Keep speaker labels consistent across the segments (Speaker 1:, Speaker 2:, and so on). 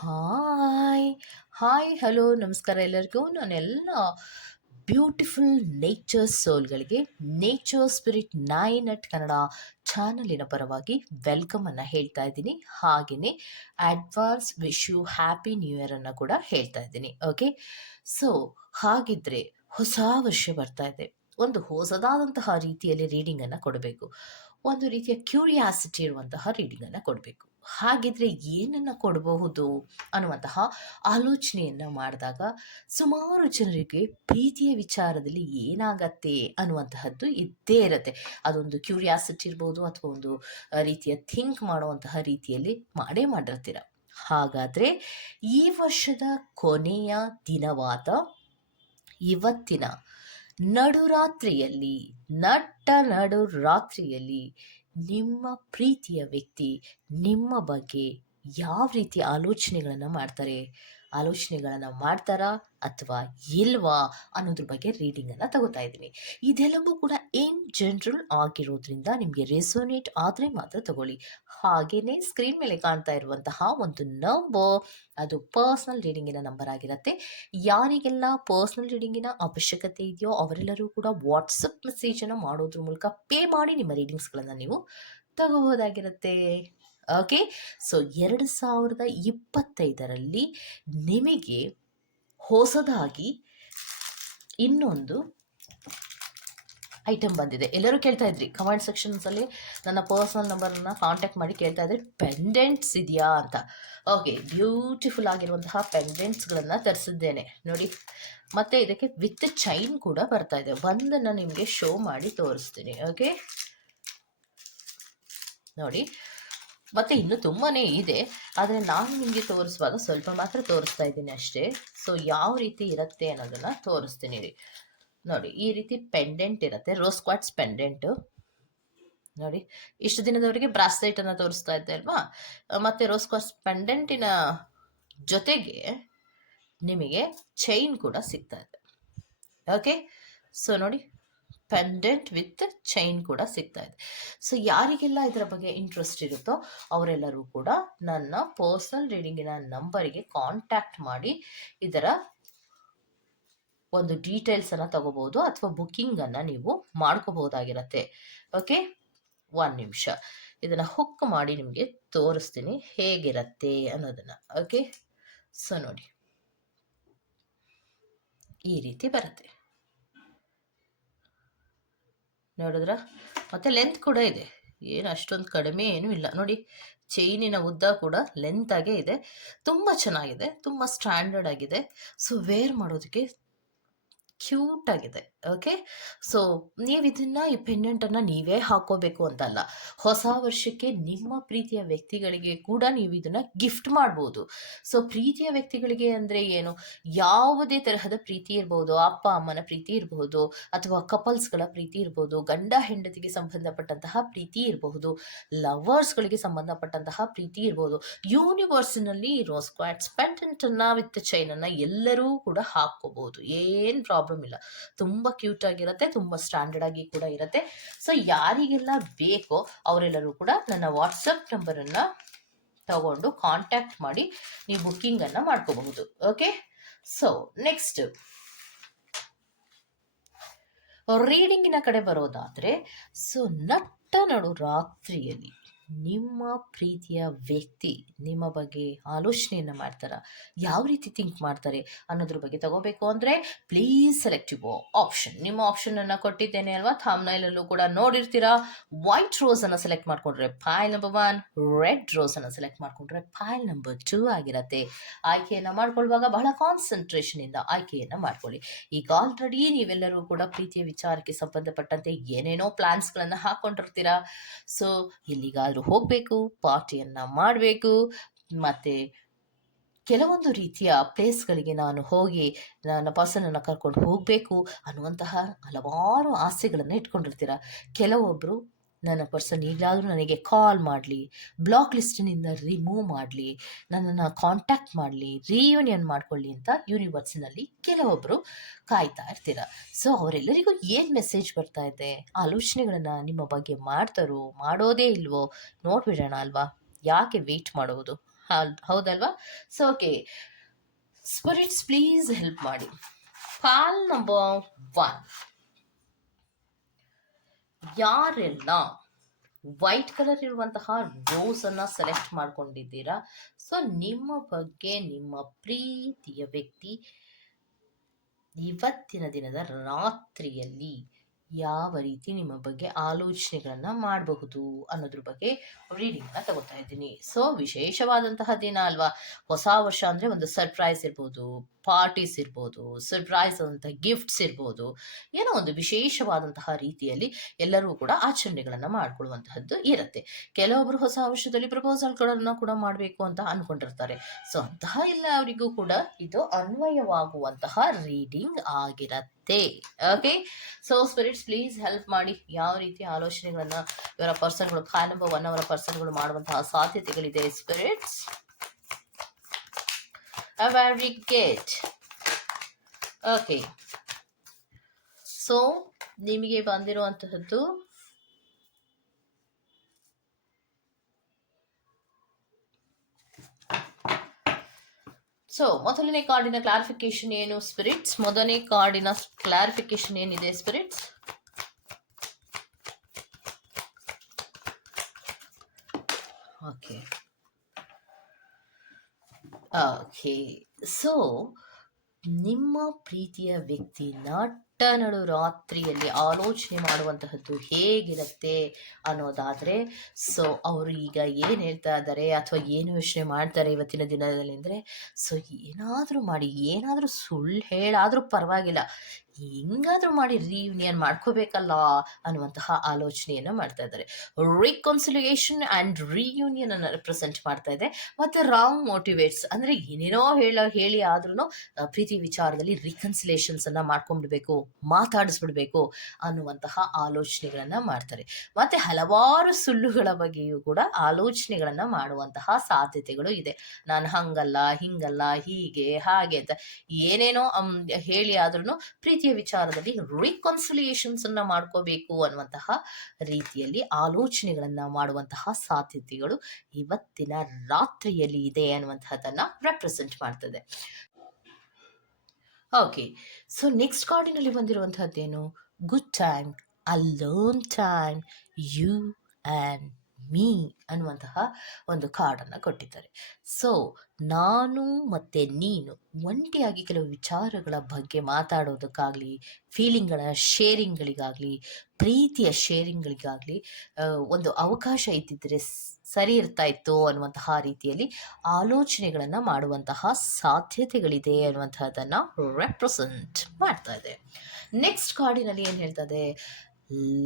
Speaker 1: Hi hi hello ನಮಸ್ಕಾರ ಎಲ್ಲರಿಗೂ. ನಾನೆಲ್ಲ beautiful nature ಸೋಲ್ಗಳಿಗೆ nature spirit nine at Kannada ಚಾನಲಿನ ಪರವಾಗಿ ವೆಲ್ಕಮ್ ಅನ್ನು ಹೇಳ್ತಾ ಇದ್ದೀನಿ. ಹಾಗೆಯೇ advance wish you happy new year ಅನ್ನು ಕೂಡ ಹೇಳ್ತಾ ಇದ್ದೀನಿ. ಓಕೆ ಸೊ ಹಾಗಿದ್ರೆ ಹೊಸ ವರ್ಷ ಬರ್ತಾ ಇದೆ. ಒಂದು ಹೊಸದಾದಂತಹ ರೀತಿಯಲ್ಲಿ ರೀಡಿಂಗ್ ಅನ್ನು ಕೊಡಬೇಕು. ಒಂದು ರೀತಿಯ ಕ್ಯೂರಿಯಾಸಿಟಿ ಇರುವಂತಹ ರೀಡಿಂಗ್ ಅನ್ನು ಕೊಡಬೇಕು. ಹಾಗಿದ್ರೆ ಏನನ್ನ ಕೊಡಬಹುದು ಅನ್ನುವಂತಹ ಆಲೋಚನೆಯನ್ನ ಮಾಡಿದಾಗ ಸುಮಾರು ಜನರಿಗೆ ಪ್ರೀತಿಯ ವಿಚಾರದಲ್ಲಿ ಏನಾಗತ್ತೆ ಅನ್ನುವಂತಹದ್ದು ಇದ್ದೇ ಇರತ್ತೆ. ಅದೊಂದು ಕ್ಯೂರಿಯಾಸಿಟಿ ಇರ್ಬೋದು ಅಥವಾ ಒಂದು ರೀತಿಯ ಥಿಂಕ್ ಮಾಡುವಂತಹ ರೀತಿಯಲ್ಲಿ ಮಾಡೇ ಮಾಡಿರ್ತೀರ. ಹಾಗಾದ್ರೆ ಈ ವರ್ಷದ ಕೊನೆಯ ದಿನವಾದ ಇವತ್ತಿನ ನಡುರಾತ್ರಿಯಲ್ಲಿ, ನಟ್ಟ ನಡುರಾತ್ರಿಯಲ್ಲಿ ನಿಮ್ಮ ಪ್ರೀತಿಯ ವ್ಯಕ್ತಿ ನಿಮ್ಮ ಬಗ್ಗೆ ಯಾವ ರೀತಿ ಆಲೋಚನೆಗಳನ್ನು ಮಾಡ್ತಾರೆ? ಆಲೋಚನೆಗಳನ್ನು ಮಾಡ್ತಾರಾ ಅಥವಾ ಇಲ್ವಾ ಅನ್ನೋದ್ರ ಬಗ್ಗೆ ರೀಡಿಂಗನ್ನು ತಗೋತಾ ಇದ್ದೀನಿ. ಇದೆಲ್ಲವೂ ಕೂಡ ಇನ್ ಜನರಲ್ ಆಗಿರೋದ್ರಿಂದ ನಿಮಗೆ ರೆಸೋನೇಟ್ ಆದರೆ ಮಾತ್ರ ತಗೊಳ್ಳಿ. ಹಾಗೆಯೇ ಸ್ಕ್ರೀನ್ ಮೇಲೆ ಕಾಣ್ತಾ ಇರುವಂತಹ ಒಂದು ನಂಬರ್ ಅದು ಪರ್ಸ್ನಲ್ ರೀಡಿಂಗಿನ ನಂಬರ್ ಆಗಿರುತ್ತೆ. ಯಾರಿಗೆಲ್ಲ ಪರ್ಸ್ನಲ್ ರೀಡಿಂಗಿನ ಅವಶ್ಯಕತೆ ಇದೆಯೋ ಅವರೆಲ್ಲರೂ ಕೂಡ ವಾಟ್ಸಪ್ ಮೆಸೇಜನ್ನು ಮಾಡೋದ್ರ ಮೂಲಕ ಪೇ ಮಾಡಿ ನಿಮ್ಮ ರೀಡಿಂಗ್ಸ್ಗಳನ್ನು ನೀವು ತಗೋಬೋದಾಗಿರುತ್ತೆ ಓಕೆ? ಸೊ, ಎರಡು ಸಾವಿರದ ಇಪ್ಪತ್ತೈದರಲ್ಲಿ ನಿಮಗೆ ಹೊಸದಾಗಿ ಇನ್ನೊಂದು ಐಟಮ್ ಬಂದಿದೆ. ಎಲ್ಲರೂ ಕೇಳ್ತಾ ಇದ್ರಿ? ಕಮೆಂಟ್ ಸೆಕ್ಷನ್ಸಲ್ಲಿ ನನ್ನ ಪರ್ಸನಲ್ ನಂಬರನ್ನು ಕಾಂಟ್ಯಾಕ್ಟ್ ಮಾಡಿ ಕೇಳ್ತಾ ಇದ್ರಿ. ಪೆಂಡೆಂಟ್ಸ್ ಇದೆಯಾ ಅಂತ. ಓಕೆ ಬ್ಯೂಟಿಫುಲ್ ಆಗಿರುವಂತಹ ಪೆಂಡೆಂಟ್ಸ್ಗಳನ್ನು ತರಿಸಿದ್ದೇನೆ. ನೋಡಿ, ಮತ್ತೆ ಇದಕ್ಕೆ ವಿತ್ ಚೈನ್ ಕೂಡ ಬರ್ತಾ ಇದೆ. ಒಂದನ್ನು ನಿಮಗೆ ಶೋ ಮಾಡಿ ತೋರಿಸ್ತೀನಿ. ಓಕೆ? ನೋಡಿ ಮತ್ತೆ ಇನ್ನು ತುಂಬಾನೇ ಇದೆ. ಆದರೆ ನಾನು ನಿಮಗೆ ತೋರಿಸುವಾಗ ಸ್ವಲ್ಪ ಮಾತ್ರ ತೋರಿಸ್ತಾ ಇದ್ದೀನಿ ಅಷ್ಟೇ. ಸೊ ಯಾವ ರೀತಿ ಇರುತ್ತೆ ಅನ್ನೋದನ್ನ ತೋರಿಸ್ತೀನಿ ರೀ. ನೋಡಿ, ಈ ರೀತಿ ಪೆಂಡೆಂಟ್ ಇರುತ್ತೆ. ರೋಸ್ ಕ್ವಾಟ್ಸ್ ಪೆಂಡೆಂಟ್ ನೋಡಿ, ಇಷ್ಟು ದಿನದವರೆಗೆ ಬ್ರಾಸ್ಲೈಟ್ ಅನ್ನ ತೋರಿಸ್ತಾ ಇದ್ದೆ ಅಲ್ವಾ? ಮತ್ತೆ ರೋಸ್ ಕ್ವಾಟ್ಸ್ ಪೆಂಡೆಂಟಿನ ಜೊತೆಗೆ ನಿಮಗೆ ಚೈನ್ ಕೂಡ ಸಿಗ್ತಾ ಇದೆ. ಓಕೆ ಸೊ ನೋಡಿ ಪೆಂಡೆಂಟ್ ವಿತ್ ಚೈನ್ ಕೂಡ ಸಿಗ್ತಾ ಇದೆ ಸೊ ಯಾರಿಗೆಲ್ಲ ಇದರ ಬಗ್ಗೆ ಇಂಟ್ರೆಸ್ಟ್ ಇರುತ್ತೋ ಅವರೆಲ್ಲರೂ ಕೂಡ ನನ್ನ ಪರ್ಸನಲ್ ರೀಡಿಂಗಿನ ನಂಬರಿಗೆ ಕಾಂಟ್ಯಾಕ್ಟ್ ಮಾಡಿ ಇದರ ಒಂದು ಡೀಟೇಲ್ಸನ್ನು ತಗೋಬಹುದು ಅಥವಾ ಬುಕ್ಕಿಂಗನ್ನು ನೀವು ಮಾಡ್ಕೋಬಹುದಾಗಿರತ್ತೆ ಓಕೆ ಒಂದು ನಿಮಿಷ ಇದನ್ನು ಹುಕ್ ಮಾಡಿ ನಿಮಗೆ ತೋರಿಸ್ತೀನಿ ಹೇಗಿರತ್ತೆ ಅನ್ನೋದನ್ನು ಓಕೆ ಸೊ ನೋಡಿ ಈ ರೀತಿ ಬರುತ್ತೆ. ನೋಡಿದ್ರ? ಮತ್ತೆ ಲೆಂತ್ ಕೂಡ ಇದೆ. ಏನು ಅಷ್ಟೊಂದು ಕಡಿಮೆ ಏನೂ ಇಲ್ಲ. ನೋಡಿ ಚೈನಿನ ಉದ್ದ ಕೂಡ ಲೆಂತ್ ಆಗೇ ಇದೆ. ತುಂಬ ಚೆನ್ನಾಗಿದೆ. ತುಂಬ ಸ್ಟ್ಯಾಂಡರ್ಡ್ ಆಗಿದೆ. ಸೊ ವೇರ್ ಮಾಡೋದಕ್ಕೆ ಕ್ಯೂಟ್ ಆಗಿದೆ ಓಕೆ ಸೊ ನೀವು ಇದನ್ನ ಈ ಪೆಂಡೆಂಟನ್ನು ನೀವೇ ಹಾಕೋಬೇಕು ಅಂತಲ್ಲ. ಹೊಸ ವರ್ಷಕ್ಕೆ ನಿಮ್ಮ ಪ್ರೀತಿಯ ವ್ಯಕ್ತಿಗಳಿಗೆ ಕೂಡ ನೀವು ಇದನ್ನ ಗಿಫ್ಟ್ ಮಾಡ್ಬೋದು. ಸೊ ಪ್ರೀತಿಯ ವ್ಯಕ್ತಿಗಳಿಗೆ ಅಂದರೆ ಏನು? ಯಾವುದೇ ತರಹದ ಪ್ರೀತಿ ಇರ್ಬೋದು, ಅಪ್ಪ, ಅಮ್ಮನ ಪ್ರೀತಿ ಇರಬಹುದು ಅಥವಾ ಕಪಲ್ಸ್ಗಳ ಪ್ರೀತಿ ಇರ್ಬೋದು, ಗಂಡ, ಹೆಂಡತಿಗೆ ಸಂಬಂಧಪಟ್ಟಂತಹ ಪ್ರೀತಿ ಇರಬಹುದು ಲವರ್ಸ್ಗಳಿಗೆ ಸಂಬಂಧಪಟ್ಟಂತಹ ಪ್ರೀತಿ ಇರಬಹುದು ಯೂನಿವರ್ಸ್ನಲ್ಲಿ ಇರೋ ಸ್ಕ್ವಾಟ್ಸ್ ಪೆಂಡೆಂಟನ್ನು ವಿತ್ ಚೈನನ್ನು ಎಲ್ಲರೂ ಕೂಡ ಹಾಕೋಬಹುದು ಏನು ಪ್ರಾಬ್ಲಮ್ ಇಲ್ಲ. ತುಂಬ ಕ್ಯೂಟ್ ಆಗಿರುತ್ತೆ, ತುಂಬ ಸ್ಟ್ಯಾಂಡರ್ಡ್ ಆಗಿ ಕೂಡ ಇರುತ್ತೆ. ಸೊ ಯಾರಿಗೆಲ್ಲ ಬೇಕೋ ಅವರೆಲ್ಲರೂ ಕೂಡ ನನ್ನ ವಾಟ್ಸಪ್ ನಂಬರನ್ನು ತಗೊಂಡು ಕಾಂಟ್ಯಾಕ್ಟ್ ಮಾಡಿ ನೀವು ಬುಕ್ಕಿಂಗನ್ನು ಮಾಡ್ಕೋಬಹುದು. ಓಕೆ ಸೊ ನೆಕ್ಸ್ಟ್ ರೀಡಿಂಗಿನ ಕಡೆ ಬರೋದಾದರೆ ಸೊ ನಟ್ಟ ನಡು ರಾತ್ರಿಯಲ್ಲಿ ನಿಮ್ಮ ಪ್ರೀತಿಯ ವ್ಯಕ್ತಿ ನಿಮ್ಮ ಬಗ್ಗೆ ಆಲೋಚನೆಯನ್ನು ಮಾಡ್ತಾರ? ಯಾವ ರೀತಿ ಥಿಂಕ್ ಮಾಡ್ತಾರೆ ಅನ್ನೋದ್ರ ಬಗ್ಗೆ ತಗೋಬೇಕು ಅಂದರೆ ಪ್ಲೀಸ್ ಸೆಲೆಕ್ಟ್ ಯು ಆಪ್ಷನ್ ನಿಮ್ಮ ಆಪ್ಷನನ್ನು ಕೊಟ್ಟಿದ್ದೇನೆ ಅಲ್ವಾ? ಥಾಮ್ನೈಲಲ್ಲೂ ಕೂಡ ನೋಡಿರ್ತೀರಾ? ವೈಟ್ ರೋಸನ್ನು ಸೆಲೆಕ್ಟ್ ಮಾಡಿಕೊಂಡ್ರೆ ಫೈಲ್ ನಂಬರ್ ಒನ್ ರೆಡ್ ರೋಸನ್ನು ಸೆಲೆಕ್ಟ್ ಮಾಡಿಕೊಂಡ್ರೆ ಫೈಲ್ ನಂಬರ್ ಟೂ ಆಗಿರತ್ತೆ. ಆಯ್ಕೆಯನ್ನು ಮಾಡ್ಕೊಳ್ಳುವಾಗ ಬಹಳ ಕಾನ್ಸಂಟ್ರೇಷನಿಂದ ಆಯ್ಕೆಯನ್ನು ಮಾಡ್ಕೊಳ್ಳಿ. ಈಗ ಆಲ್ರೆಡಿ ನೀವೆಲ್ಲರೂ ಕೂಡ ಪ್ರೀತಿಯ ವಿಚಾರಕ್ಕೆ ಸಂಬಂಧಪಟ್ಟಂತೆ ಏನೇನೋ ಪ್ಲಾನ್ಸ್ಗಳನ್ನು ಹಾಕ್ಕೊಂಡಿರ್ತೀರಾ ಸೊ ಎಲ್ಲಿಗಾದರೂ ಹೋಗಬೇಕು, ಪಾರ್ಟಿಯನ್ನು ಮಾಡಬೇಕು. ಮತ್ತು ಕೆಲವೊಂದು ರೀತಿಯ ಪ್ಲೇಸ್ಗಳಿಗೆ ನಾನು ಹೋಗಿ ನನ್ನ ಪರ್ಸನನ್ನು ಕರ್ಕೊಂಡು ಹೋಗಬೇಕು ಅನ್ನುವಂತಹ ಹಲವಾರು ಆಸೆಗಳನ್ನು ಇಟ್ಕೊಂಡಿರ್ತೀರ. ಕೆಲವೊಬ್ಬರು ನನ್ನ ಪರ್ಸನ್ ಈಗಲಾದರೂ ನನಗೆ ಕಾಲ್ ಮಾಡಲಿ ಬ್ಲಾಕ್ ಲಿಸ್ಟಿನಿಂದ ರಿಮೂವ್ ಮಾಡಲಿ, ನನ್ನನ್ನು ಕಾಂಟ್ಯಾಕ್ಟ್ ಮಾಡಲಿ ರಿಯೂನಿಯನ್ ಮಾಡ್ಕೊಳ್ಳಿ ಅಂತ ಯೂನಿವರ್ಸಿನಲ್ಲಿ ಕೆಲವೊಬ್ಬರು ಕಾಯ್ತಾ ಇರ್ತೀರ. ಸೊ ಅವರೆಲ್ಲರಿಗೂ ಏನು ಮೆಸೇಜ್ ಬರ್ತಾ ಇದೆ? ಆಲೋಚನೆಗಳನ್ನು ನಿಮ್ಮ ಬಗ್ಗೆ ಮಾಡ್ತಾರೋ, ಮಾಡೋದೇ ಇಲ್ವೋ, ನೋಡ್ಬಿಡೋಣ ಅಲ್ವಾ? ಯಾಕೆ ವೆಯ್ಟ್ ಮಾಡೋದು? ಹೌದಲ್ವಾ? So okay spirits please help ಮಾಡಿ. ಕಾಲ್ ನಂಬರ್ ಒನ್ ಯಾರೆಲ್ಲ ವೈಟ್ ಕಲರ್ ಇರುವಂತಹ ರೋಸ್ ಅನ್ನ ಸೆಲೆಕ್ಟ್ ಮಾಡ್ಕೊಂಡಿದ್ದೀರಾ? ಸೊ ನಿಮ್ಮ ಬಗ್ಗೆ, ನಿಮ್ಮ ಪ್ರೀತಿಯ ವ್ಯಕ್ತಿ ಇವತ್ತಿನ ದಿನದ ರಾತ್ರಿಯಲ್ಲಿ ಯಾವ ರೀತಿ ನಿಮ್ಮ ಬಗ್ಗೆ ಆಲೋಚನೆಗಳನ್ನ ಮಾಡಬಹುದು ಅನ್ನೋದ್ರ ಬಗ್ಗೆ ರೀಡಿಂಗ್ನ ತಗೋತಾ ಇದ್ದೀನಿ. ಸೊ ವಿಶೇಷವಾದಂತಹ ದಿನ ಅಲ್ವಾ? ಹೊಸ ವರ್ಷ ಅಂದ್ರೆ ಒಂದು ಸರ್ಪ್ರೈಸ್ ಇರ್ಬೋದು. ಪಾರ್ಟೀಸ್ ಇರ್ಬೋದು ಸರ್ಪ್ರೈಸ್ ಆದಂತಹ ಗಿಫ್ಟ್ಸ್ ಇರ್ಬೋದು, ಏನೋ ಒಂದು ವಿಶೇಷವಾದಂತಹ ರೀತಿಯಲ್ಲಿ ಎಲ್ಲರೂ ಕೂಡ ಆಚರಣೆಗಳನ್ನ ಮಾಡ್ಕೊಳ್ಳುವಂತಹದ್ದು ಇರುತ್ತೆ. ಕೆಲವೊಬ್ಬರು ಹೊಸ ವರ್ಷದಲ್ಲಿ ಪ್ರಪೋಸಲ್ಗಳನ್ನು ಕೂಡ ಮಾಡಬೇಕು ಅಂತ ಅನ್ಕೊಂಡಿರ್ತಾರೆ. ಸೊ ಅಂತಹ ಎಲ್ಲರಿಗೂ ಕೂಡ ಇದು ಅನ್ವಯವಾಗುವಂತಹ ರೀಡಿಂಗ್ ಆಗಿರತ್ತೆ. Okay so spirits please help ಮಾಡಿ. ಯಾವ ರೀತಿ ಆಲೋಚನೆಗಳನ್ನ ಇವರ ಪರ್ಸನ್ಗಳು ಕಾಲಂಬವನ್ನು ಅವರ ಪರ್ಸನ್ಗಳು ಮಾಡುವಂತಹ ಸಾಧ್ಯತೆಗಳಿದೆ spirits very good. Okay. So, ನಿಮಗೆ ಬಂದಿರುವಂತಹದ್ದು ಸೊ ಮೊದಲನೇ ಕಾರ್ಡಿನ ಕ್ಲಾರಿಫಿಕೇಶನ್ ಏನು ಸ್ಪಿರಿಟ್ಸ್ ಮೊದಲನೇ ಕಾರ್ಡಿನ ಕ್ಲಾರಿಫಿಕೇಶನ್ ಏನಿದೆ ಸ್ಪಿರಿಟ್ಸ್ ಓಕೆ ಓಕೆ ಸೊ ನಿಮ್ಮ ಪ್ರೀತಿಯ ವ್ಯಕ್ತಿ ನಟ್ಟ ನಡು ರಾತ್ರಿಯಲ್ಲಿ ಆಲೋಚನೆ ಮಾಡುವಂತಹದ್ದು ಹೇಗಿರುತ್ತೆ ಅನ್ನೋದಾದರೆ ಸೊ ಅವರು ಈಗ ಏನು ಹೇಳ್ತಾ ಇದ್ದಾರೆ ಅಥವಾ ಏನು ಯೋಚನೆ ಮಾಡ್ತಾರೆ ಇವತ್ತಿನ ದಿನದಲ್ಲಿ ಅಂದರೆ ಸೊ ಏನಾದರೂ ಮಾಡಿ, ಏನಾದರೂ ಸುಳ್ಳು ಹೇಳಾದರೂ ಪರವಾಗಿಲ್ಲ. ಹೆಂಗಾದ್ರೂ ಮಾಡಿ ರೀಯೂನಿಯನ್ ಮಾಡ್ಕೋಬೇಕಲ್ಲ ಅನ್ನುವಂತಹ ಆಲೋಚನೆಯನ್ನು ಮಾಡ್ತಾ ಇದ್ದಾರೆ. ರಿಕನ್ಸಿಲಿಯೇಷನ್ ಅಂಡ್ ರೀಯೂನಿಯನ್ ಅನ್ನು ರೆಪ್ರೆಸೆಂಟ್ ಮಾಡ್ತಾ ಇದೆ. ಮತ್ತೆ ರಾಂಗ್ ಮೋಟಿವೇಟ್ಸ್ ಅಂದ್ರೆ ಏನೇನೋ ಹೇಳ, ಹೇಳಿ ಆದ್ರೂ ಪ್ರೀತಿ ವಿಚಾರದಲ್ಲಿ ರಿಕನ್ಸಿಲೇಷನ್ಸ್ ಅನ್ನ ಮಾಡ್ಕೊಂಡ್ಬಿಡ್ಬೇಕು, ಮಾತಾಡಿಸ್ಬಿಡ್ಬೇಕು ಅನ್ನುವಂತಹ ಆಲೋಚನೆಗಳನ್ನ ಮಾಡ್ತಾರೆ. ಮತ್ತೆ ಹಲವಾರು ಸುಳ್ಳುಗಳ ಬಗ್ಗೆಯೂ ಕೂಡ ಆಲೋಚನೆಗಳನ್ನ ಮಾಡುವಂತಹ ಸಾಧ್ಯತೆಗಳು ಇದೆ. ನಾನು ಹಂಗಲ್ಲ, ಹಿಂಗಲ್ಲ, ಹೀಗೆ, ಹಾಗೆ ಅಂತ ಏನೇನೋ ಹೇಳಿ ಆದ್ರೂ ಪ್ರೀತಿಯ ವಿಚಾರದಲ್ಲಿ ರಿಕನ್ಸಿಲಿಯೇಷನ್ಸ್ ಅನ್ನ ಮಾಡ್ಕೋಬೇಕು ಅನ್ನುವಂತಹ ರೀತಿಯಲ್ಲಿ ಆಲೋಚನೆಗಳನ್ನ ಮಾಡುವಂತಹ ಸಾಧ್ಯತೆಗಳು ಇವತ್ತಿನ ರಾತ್ರಿಯಲ್ಲಿ ಇದೆ ಅನ್ನುವಂತಹದನ್ನ ರೆಪ್ರೆಸೆಂಟ್ ಮಾಡ್ತದೆ. ಓಕೆ ಸೊ ನೆಕ್ಸ್ಟ್ ಕಾರ್ಡಿನಲ್ಲಿ ಬಂದಿರುವಂತಹದ್ದೇನು? Good time alone time you and me ಅನ್ನುವಂತಹ ಒಂದು ಕಾರ್ಡನ್ನು ಕೊಟ್ಟಿದ್ದಾರೆ. ಸೊ ನಾನು ಮತ್ತು ನೀನು ಒಂಟಿಯಾಗಿ ಕೆಲವು ವಿಚಾರಗಳ ಬಗ್ಗೆ ಮಾತಾಡೋದಕ್ಕಾಗಲಿ ಫೀಲಿಂಗ್ಗಳ ಶೇರಿಂಗ್ಗಳಿಗಾಗಲಿ ಪ್ರೀತಿಯ ಶೇರಿಂಗ್ಗಳಿಗಾಗಲಿ ಒಂದು ಅವಕಾಶ ಇದ್ದಿದ್ದರೆ ಸರಿ ಇರ್ತಾ ಇತ್ತು ಅನ್ನುವಂತಹ ರೀತಿಯಲ್ಲಿ ಆಲೋಚನೆಗಳನ್ನು ಮಾಡುವಂತಹ ಸಾಧ್ಯತೆಗಳಿದೆ ಅನ್ನುವಂತಹದನ್ನು ರೆಪ್ರೆಸೆಂಟ್ ಮಾಡ್ತಾ ಇದೆ. ನೆಕ್ಸ್ಟ್ ಕಾರ್ಡಿನಲ್ಲಿ ಏನು ಹೇಳ್ತದೆ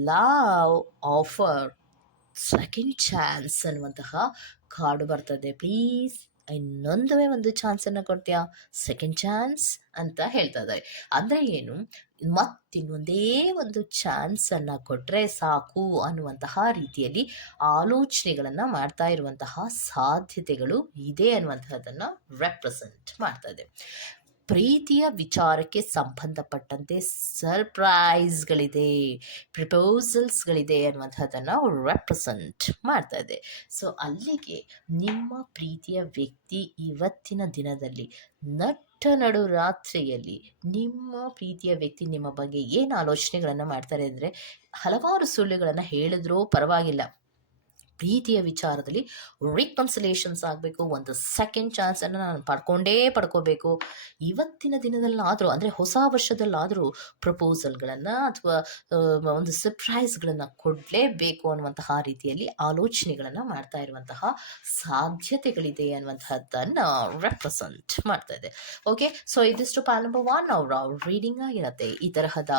Speaker 1: ಲವ್ ಆಫರ್ ಸೆಕೆಂಡ್ ಚಾನ್ಸ್ ಅನ್ನುವಂತಹ ಕಾರ್ಡು ಬರ್ತದೆ. ಪ್ಲೀಸ್ ಇನ್ನೊಂದೇ ಒಂದು ಚಾನ್ಸನ್ನು ಕೊಡ್ತೀಯಾ? ಸೆಕೆಂಡ್ ಚಾನ್ಸ್ ಅಂತ ಹೇಳ್ತಾ ಇದ್ದಾರೆ ಅಂದರೆ ಏನು? ಮತ್ತಿನ್ನೊಂದೇ ಒಂದು ಚಾನ್ಸನ್ನು ಕೊಟ್ಟರೆ ಸಾಕು ಅನ್ನುವಂತಹ ರೀತಿಯಲ್ಲಿ ಆಲೋಚನೆಗಳನ್ನು ಮಾಡ್ತಾ ಇರುವಂತಹ ಸಾಧ್ಯತೆಗಳು ಇದೆ ಅನ್ನುವಂತಹದನ್ನು ರೆಪ್ರೆಸೆಂಟ್ ಮಾಡ್ತಾ ಇದೆ ಪ್ರೀತಿಯ ವಿಚಾರಕ್ಕೆ ಸಂಬಂಧಪಟ್ಟಂತೆ ಸರ್ಪ್ರೈಸ್ಗಳಿದೆ ಪ್ರಿಪೋಸಲ್ಸ್ಗಳಿದೆ ಅನ್ನುವಂಥದ್ದನ್ನು ರೆಪ್ರೆಸೆಂಟ್ ಮಾಡ್ತಾ ಇದೆ. ಸೊ ಅಲ್ಲಿಗೆ ನಿಮ್ಮ ಪ್ರೀತಿಯ ವ್ಯಕ್ತಿ ಇವತ್ತಿನ ದಿನದಲ್ಲಿ, ನಟ್ಟ ನಡು ರಾತ್ರಿಯಲ್ಲಿ ನಿಮ್ಮ ಪ್ರೀತಿಯ ವ್ಯಕ್ತಿ ನಿಮ್ಮ ಬಗ್ಗೆ ಏನು ಆಲೋಚನೆಗಳನ್ನು ಮಾಡ್ತಾರೆ ಅಂದರೆ, ಹಲವಾರು ಸುಳ್ಳುಗಳನ್ನು ಹೇಳಿದ್ರೂ ಪರವಾಗಿಲ್ಲ. ಪ್ರೀತಿಯ ವಿಚಾರದಲ್ಲಿ ರಿಕನ್ಸಿಲೇಷನ್ಸ್ ಆಗಬೇಕು, ಒಂದು ಸೆಕೆಂಡ್ ಚಾನ್ಸನ್ನು ನಾನು ಪಡ್ಕೊಂಡೇ ಪಡ್ಕೋಬೇಕು. ಇವತ್ತಿನ ದಿನದಲ್ಲಾದರೂ, ಅಂದರೆ ಹೊಸ ವರ್ಷದಲ್ಲಾದರೂ ಪ್ರಪೋಸಲ್ಗಳನ್ನು ಅಥವಾ ಒಂದು ಸರ್ಪ್ರೈಸ್ಗಳನ್ನು ಕೊಡಲೇಬೇಕು ಅನ್ನುವಂತಹ ರೀತಿಯಲ್ಲಿ ಆಲೋಚನೆಗಳನ್ನು ಮಾಡ್ತಾ ಇರುವಂತಹ ಸಾಧ್ಯತೆಗಳಿದೆ ಅನ್ನುವಂತಹದ್ದನ್ನು ರೆಪ್ರೆಸೆಂಟ್ ಮಾಡ್ತಾ ಇದೆ. ಓಕೆ ಸೊ ಇದಿಷ್ಟು ಪಾಲ್ ನಂಬರ್ ಒನ್ ಅವರ ರೀಡಿಂಗ್ ಆಗಿರುತ್ತೆ. ಈ ತರಹದ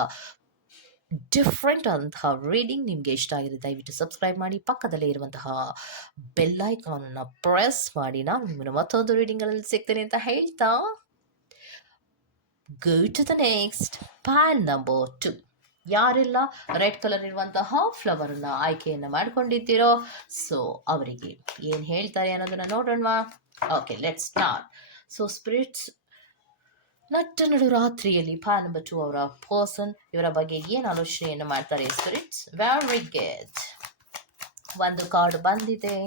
Speaker 1: ಡಿಫ್ರೆಂಟ್ ಅಂತಹ ರೀಡಿಂಗ್ ನಿಮಗೆ ಇಷ್ಟ ಆಗಿದೆ, ದಯವಿಟ್ಟು ಸಬ್ಸ್ಕ್ರೈಬ್ ಮಾಡಿ, ಪಕ್ಕದಲ್ಲೇ ಇರುವಂತಹ ಬೆಲ್ ಐಕಾನನ್ನು ಪ್ರೆಸ್ ಮಾಡಿ, ನಾನು ನಿಮ್ಮನ್ನು ಮತ್ತೊಂದು ರೀಡಿಂಗ್ಗಳಲ್ಲಿ ಸಿಗ್ತೇನೆ ಅಂತ ಹೇಳ್ತಾ. Go to the next pan number two ಯಾರೆಲ್ಲ ರೆಡ್ ಕಲರ್ ಇರುವಂತಹ ಫ್ಲವರನ್ನು ಆಯ್ಕೆಯನ್ನು ಮಾಡ್ಕೊಂಡಿದ್ದೀರೋ ಸೊ ಅವರಿಗೆ ಏನು ಹೇಳ್ತಾರೆ ಅನ್ನೋದನ್ನು ನೋಡೋಣ okay let start so spirits ನಟ್ಟ ನಡು ರಾತ್ರಿಯಲ್ಲಿ ಪಾ ನಂಬರ್ ಟು ಅವರ ಪರ್ಸನ್ ಇವರ ಬಗ್ಗೆ ಏನು ಆಲೋಚನೆಯನ್ನು ಮಾಡ್ತಾರೆ ಸ್ಪಿರಿಟ್ಸ್? ವೆರಿ ಗುಡ್ ಒಂದು ಕಾರ್ಡ್ ಬಂದಿದೆ.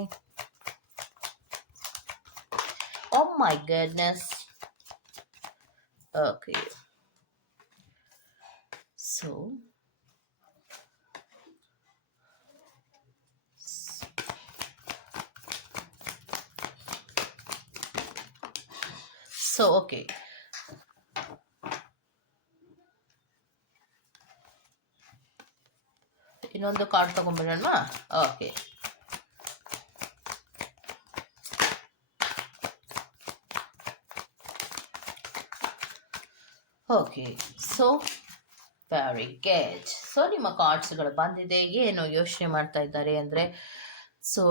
Speaker 1: ಓ my goodness okay so So, okay. ಇನ್ನೊಂದು card ತಗೊಂಡ್ಬಿಡೋಣ okay okay so very good so ನಿಮ್ಮ ಕಾರ್ಡ್ಸ್ಗಳು ಬಂದಿದೆ. ಏನು ಯೋಚನೆ ಮಾಡ್ತಾ ಇದ್ದಾರೆ ಅಂದರೆ ಸೊ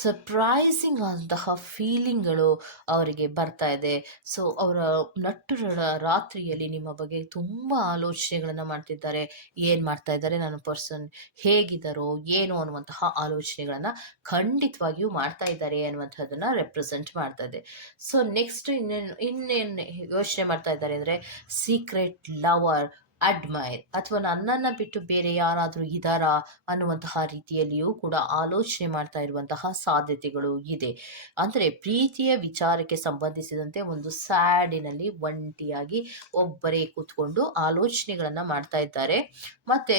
Speaker 1: ಸರ್ಪ್ರೈಸಿಂಗ್ ಆದಂತಹ ಫೀಲಿಂಗ್ಗಳು ಅವರಿಗೆ ಬರ್ತಾ ಇದೆ. ಸೊ ಅವರ ನಟ್ಟುರ ರಾತ್ರಿಯಲ್ಲಿ ನಿಮ್ಮ ಬಗ್ಗೆ ತುಂಬ ಆಲೋಚನೆಗಳನ್ನು ಮಾಡ್ತಿದ್ದಾರೆ. ಏನು ಮಾಡ್ತಾ ಇದ್ದಾರೆ ನನ್ನ ಪರ್ಸನ್ ಹೇಗಿದ್ದಾರೋ, ಏನು ಅನ್ನುವಂತಹ ಆಲೋಚನೆಗಳನ್ನು ಖಂಡಿತವಾಗಿಯೂ ಮಾಡ್ತಾ ಇದ್ದಾರೆ ಅನ್ನುವಂಥದ್ದನ್ನು ರೆಪ್ರೆಸೆಂಟ್ ಮಾಡ್ತಾ ಇದೆ. ಸೊ ನೆಕ್ಸ್ಟ್ ಇನ್ನೇನು ಇನ್ನೇನು ಯೋಚನೆ ಮಾಡ್ತಾ ಇದ್ದಾರೆ ಅಂದರೆ ಸೀಕ್ರೆಟ್ ಲವರ್ ಅಡ್ಮೈರ್ ಅಥವಾ ನನ್ನನ್ನು ಬಿಟ್ಟು ಬೇರೆ ಯಾರಾದರೂ ಇದ್ದಾರಾ ಅನ್ನುವಂತಹ ರೀತಿಯಲ್ಲಿಯೂ ಕೂಡ ಆಲೋಚನೆ ಮಾಡ್ತಾ ಇರುವಂತಹ ಸಾಧ್ಯತೆಗಳು ಇದೆ. ಅಂದರೆ ಪ್ರೀತಿಯ ವಿಚಾರಕ್ಕೆ ಸಂಬಂಧಿಸಿದಂತೆ ಒಂದು ಸ್ಯಾಡಿನಲ್ಲಿ ಒಂಟಿಯಾಗಿ ಒಬ್ಬರೇ ಕೂತ್ಕೊಂಡು ಆಲೋಚನೆಗಳನ್ನು ಮಾಡ್ತಾ ಇದ್ದಾರೆ. ಮತ್ತು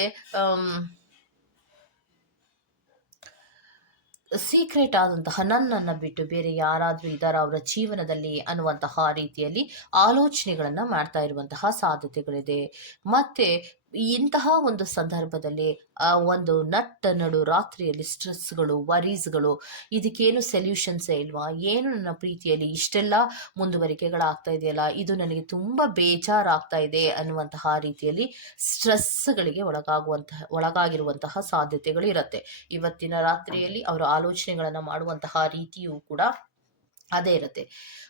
Speaker 1: ಸೀಕ್ರೆಟ್ ಆದಂತಹ ನನ್ನನ್ನು ಬಿಟ್ಟು ಬೇರೆ ಯಾರಾದರೂ ಇದ್ದಾರೆ ಅವರ ಜೀವನದಲ್ಲಿ ಅನ್ನುವಂತಹ ರೀತಿಯಲ್ಲಿ ಆಲೋಚನೆಗಳನ್ನು ಮಾಡ್ತಾ ಇರುವಂತಹ ಸಾಧ್ಯತೆಗಳಿದೆ. ಮತ್ತು ಇಂತಹ ಒಂದು ಸಂದರ್ಭದಲ್ಲಿ, ಆ ಒಂದು ನಟ್ಟ ನಡು ರಾತ್ರಿಯಲ್ಲಿ ಸ್ಟ್ರೆಸ್ಗಳು, ವರೀಸ್ಗಳು, ಇದಕ್ಕೇನು ಸೊಲ್ಯೂಷನ್ಸ್ ಇಲ್ವಾ? ಏನು ನನ್ನ ಪ್ರೀತಿಯಲ್ಲಿ ಇಷ್ಟೆಲ್ಲ ಮುಂದುವರಿಕೆಗಳಾಗ್ತಾ ಇದೆಯಲ್ಲ? ಇದು ನನಗೆ ತುಂಬ ಬೇಜಾರಾಗ್ತಾ ಇದೆ ಅನ್ನುವಂತಹ ರೀತಿಯಲ್ಲಿ ಸ್ಟ್ರೆಸ್ಗಳಿಗೆ ಒಳಗಾಗುವಂತಹ, ಒಳಗಾಗಿರುವಂತಹ ಸಾಧ್ಯತೆಗಳು ಇರುತ್ತೆ. ಇವತ್ತಿನ ರಾತ್ರಿಯಲ್ಲಿ ಅವರು ಆಲೋಚನೆಗಳನ್ನು ಮಾಡುವಂತಹ ರೀತಿಯೂ ಕೂಡ ಅದೇ ಇರುತ್ತೆ.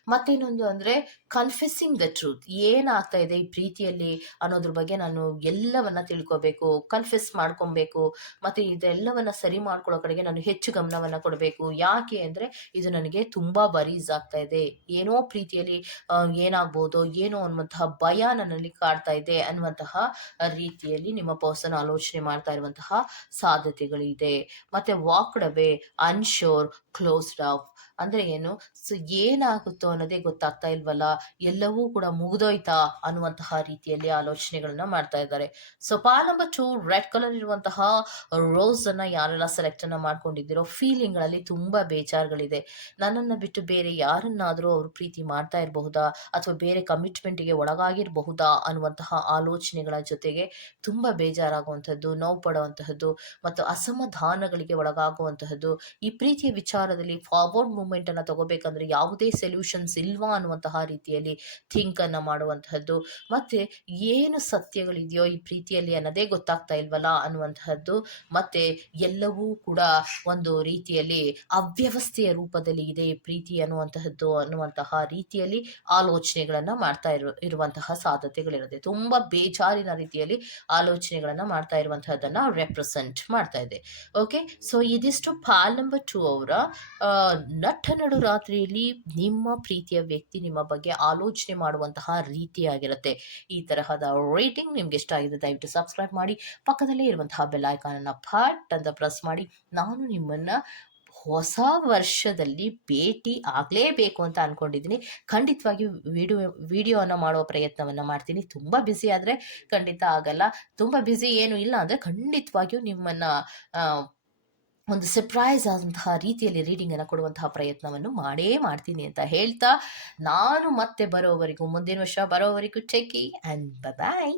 Speaker 1: ಮತ್ತೇನೊಂದು ಅಂದ್ರೆ ಕನ್ಫೆಸ್ಸಿಂಗ್ ದ ಟ್ರೂತ್ ಏನಾಗ್ತಾ ಇದೆ ಈ ಪ್ರೀತಿಯಲ್ಲಿ ಅನ್ನೋದ್ರ ಬಗ್ಗೆ ನಾನು ಎಲ್ಲವನ್ನ ತಿಳ್ಕೊಬೇಕು ಕನ್ಫೆಸ್ ಮಾಡ್ಕೊಬೇಕು, ಮತ್ತೆ ಇದೆಲ್ಲವನ್ನ ಸರಿ ಮಾಡ್ಕೊಳ್ಳೋ ಕಡೆಗೆ ನಾನು ಹೆಚ್ಚು ಗಮನವನ್ನ ಕೊಡಬೇಕು. ಯಾಕೆ ಅಂದ್ರೆ, ಇದು ನನಗೆ ತುಂಬಾ ಬರೀಸ್ ಆಗ್ತಾ ಇದೆ. ಏನೋ ಪ್ರೀತಿಯಲ್ಲಿ ಏನಾಗ್ಬೋದು, ಏನೋ ಅನ್ನುವಂತಹ ಭಯ ನನ್ನಲ್ಲಿ ಕಾಡ್ತಾ ಇದೆ ಅನ್ನುವಂತಹ ರೀತಿಯಲ್ಲಿ ನಿಮ್ಮ ಪರ್ಸನ್ ಆಲೋಚನೆ ಮಾಡ್ತಾ ಇರುವಂತಹ ಸಾಧ್ಯತೆಗಳಿದೆ. ಮತ್ತೆ walked away unsure closed off ಅಂದ್ರೆ ಏನು? ಸೊ ಏನಾಗುತ್ತೋ ಅನ್ನೋದೇ ಗೊತ್ತಾಗ್ತಾ ಇಲ್ವಲ್ಲ? ಎಲ್ಲವೂ ಕೂಡ ಮುಗಿದೋಯ್ತಾ ಅನ್ನುವಂತಹ ರೀತಿಯಲ್ಲಿ ಆಲೋಚನೆಗಳನ್ನ ಮಾಡ್ತಾ ಇದ್ದಾರೆ. ಸೊ ಪಾರ್ ನಂಬರ್ ಟು, ರೆಡ್ ಕಲರ್ ಇರುವಂತಹ ರೋಸ್ ಅನ್ನ ಯಾರೆಲ್ಲ ಸೆಲೆಕ್ಟ್ ಅನ್ನ ಮಾಡ್ಕೊಂಡಿದ್ದೀರೋ, ಫೀಲಿಂಗ್ಗಳಲ್ಲಿ ತುಂಬಾ ಬೇಜಾರುಗಳಿದೆ. ನನ್ನನ್ನ ಬಿಟ್ಟು ಬೇರೆ ಯಾರನ್ನಾದರೂ ಅವರು ಪ್ರೀತಿ ಮಾಡ್ತಾ ಇರಬಹುದಾ? ಅಥವಾ ಬೇರೆ ಕಮಿಟ್ಮೆಂಟ್ಗೆ ಒಳಗಾಗಿರಬಹುದಾ? ಅನ್ನುವಂತಹ ಆಲೋಚನೆಗಳ ಜೊತೆಗೆ ತುಂಬಾ ಬೇಜಾರಾಗುವಂತಹದ್ದು ನೋವು ಪಡುವಂತಹದ್ದು ಮತ್ತು ಅಸಮಾಧಾನಗಳಿಗೆ ಒಳಗಾಗುವಂತಹದ್ದು. ಈ ಪ್ರೀತಿಯ ವಿಚಾರದಲ್ಲಿ ಫಾರ್ವರ್ಡ್ ಮೂಮೆಂಟ್ ಅನ್ನ ತಗೋಬೇಕಂದ್ರೆ ಯಾವುದೇ ಸೊಲ್ಯೂಷನ್ಸ್ ಇಲ್ವಾ ಅನ್ನುವಂತಹ ರೀತಿಯಲ್ಲಿ ಥಿಂಕನ್ನು ಮಾಡುವಂತಹದ್ದು. ಮತ್ತು ಏನು ಸತ್ಯಗಳಿದೆಯೋ ಈ ಪ್ರೀತಿಯಲ್ಲಿ ಅನ್ನೋದೇ ಗೊತ್ತಾಗ್ತಾ ಇಲ್ವಲ್ಲ ಅನ್ನುವಂತಹದ್ದು. ಮತ್ತು ಎಲ್ಲವೂ ಕೂಡ ಒಂದು ರೀತಿಯಲ್ಲಿ ಅವ್ಯವಸ್ಥೆಯ ರೂಪದಲ್ಲಿ ಇದೆ ಪ್ರೀತಿ ಅನ್ನುವಂತಹದ್ದು ಅನ್ನುವಂತಹ ರೀತಿಯಲ್ಲಿ ಆಲೋಚನೆಗಳನ್ನು ಮಾಡ್ತಾ ಇರು, ಇರುವಂತಹ ಸಾಧ್ಯತೆಗಳಿರುತ್ತೆ. ತುಂಬ ಬೇಜಾರಿನ ರೀತಿಯಲ್ಲಿ ಆಲೋಚನೆಗಳನ್ನು ಮಾಡ್ತಾ ಇರುವಂತಹದ್ದನ್ನು ರೆಪ್ರೆಸೆಂಟ್ ಮಾಡ್ತಾ ಇದೆ. ಓಕೆ ಸೊ ಇದಿಷ್ಟು ಪಾಲ್ ನಂಬರ್ ಟೂ ಅವರ ನಟ್ಟ ನಡು ರಾತ್ರಿಯಲ್ಲಿ ನಿಮ್ಮ ಪ್ರೀತಿಯ ವ್ಯಕ್ತಿ ನಿಮ್ಮ ಬಗ್ಗೆ ಆಲೋಚನೆ ಮಾಡುವಂತಹ ರೀತಿಯಾಗಿರುತ್ತೆ ಈ ತರಹದ ರೇಟಿಂಗ್ ನಿಮ್ಗೆ ಇಷ್ಟ ಆಗಿದೆ, ದಯವಿಟ್ಟು ಸಬ್ಸ್ಕ್ರೈಬ್ ಮಾಡಿ. ಪಕ್ಕದಲ್ಲೇ ಇರುವಂತಹ ಬೆಲ್ ಐಕಾನನ್ನು ಫಟ್ ಅಂತ ಪ್ರೆಸ್ ಮಾಡಿ. ನಾನು ನಿಮ್ಮನ್ನ ಹೊಸ ವರ್ಷದಲ್ಲಿ ಭೇಟಿ ಆಗಲೇಬೇಕು ಅಂತ ಅಂದ್ಕೊಂಡಿದ್ದೀನಿ ಖಂಡಿತವಾಗಿ ವಿಡಿಯೋ ವಿಡಿಯೋನ ಮಾಡುವ ಪ್ರಯತ್ನವನ್ನು ಮಾಡ್ತೀನಿ. ತುಂಬ ಬ್ಯುಸಿ ಆದರೆ ಖಂಡಿತ ಆಗಲ್ಲ. ತುಂಬ ಬ್ಯುಸಿ ಏನು ಇಲ್ಲ ಅಂದರೆ ಖಂಡಿತವಾಗಿಯೂ ನಿಮ್ಮನ್ನು ಒಂದು ಸರ್ಪ್ರೈಸ್ ಆದಂತಹ ರೀತಿಯಲ್ಲಿ ರೀಡಿಂಗನ್ನು ಕೊಡುವಂತಹ ಪ್ರಯತ್ನವನ್ನು ಮಾಡೇ ಮಾಡ್ತೀನಿ ಅಂತ ಹೇಳ್ತಾ ನಾನು ಮತ್ತೆ ಬರೋವರೆಗೂ ಮುಂದಿನ ವರ್ಷ ಬರೋವರೆಗೂ ಚೆಕ್ಕಿ ಆ್ಯಂಡ್ ಬಾಯ್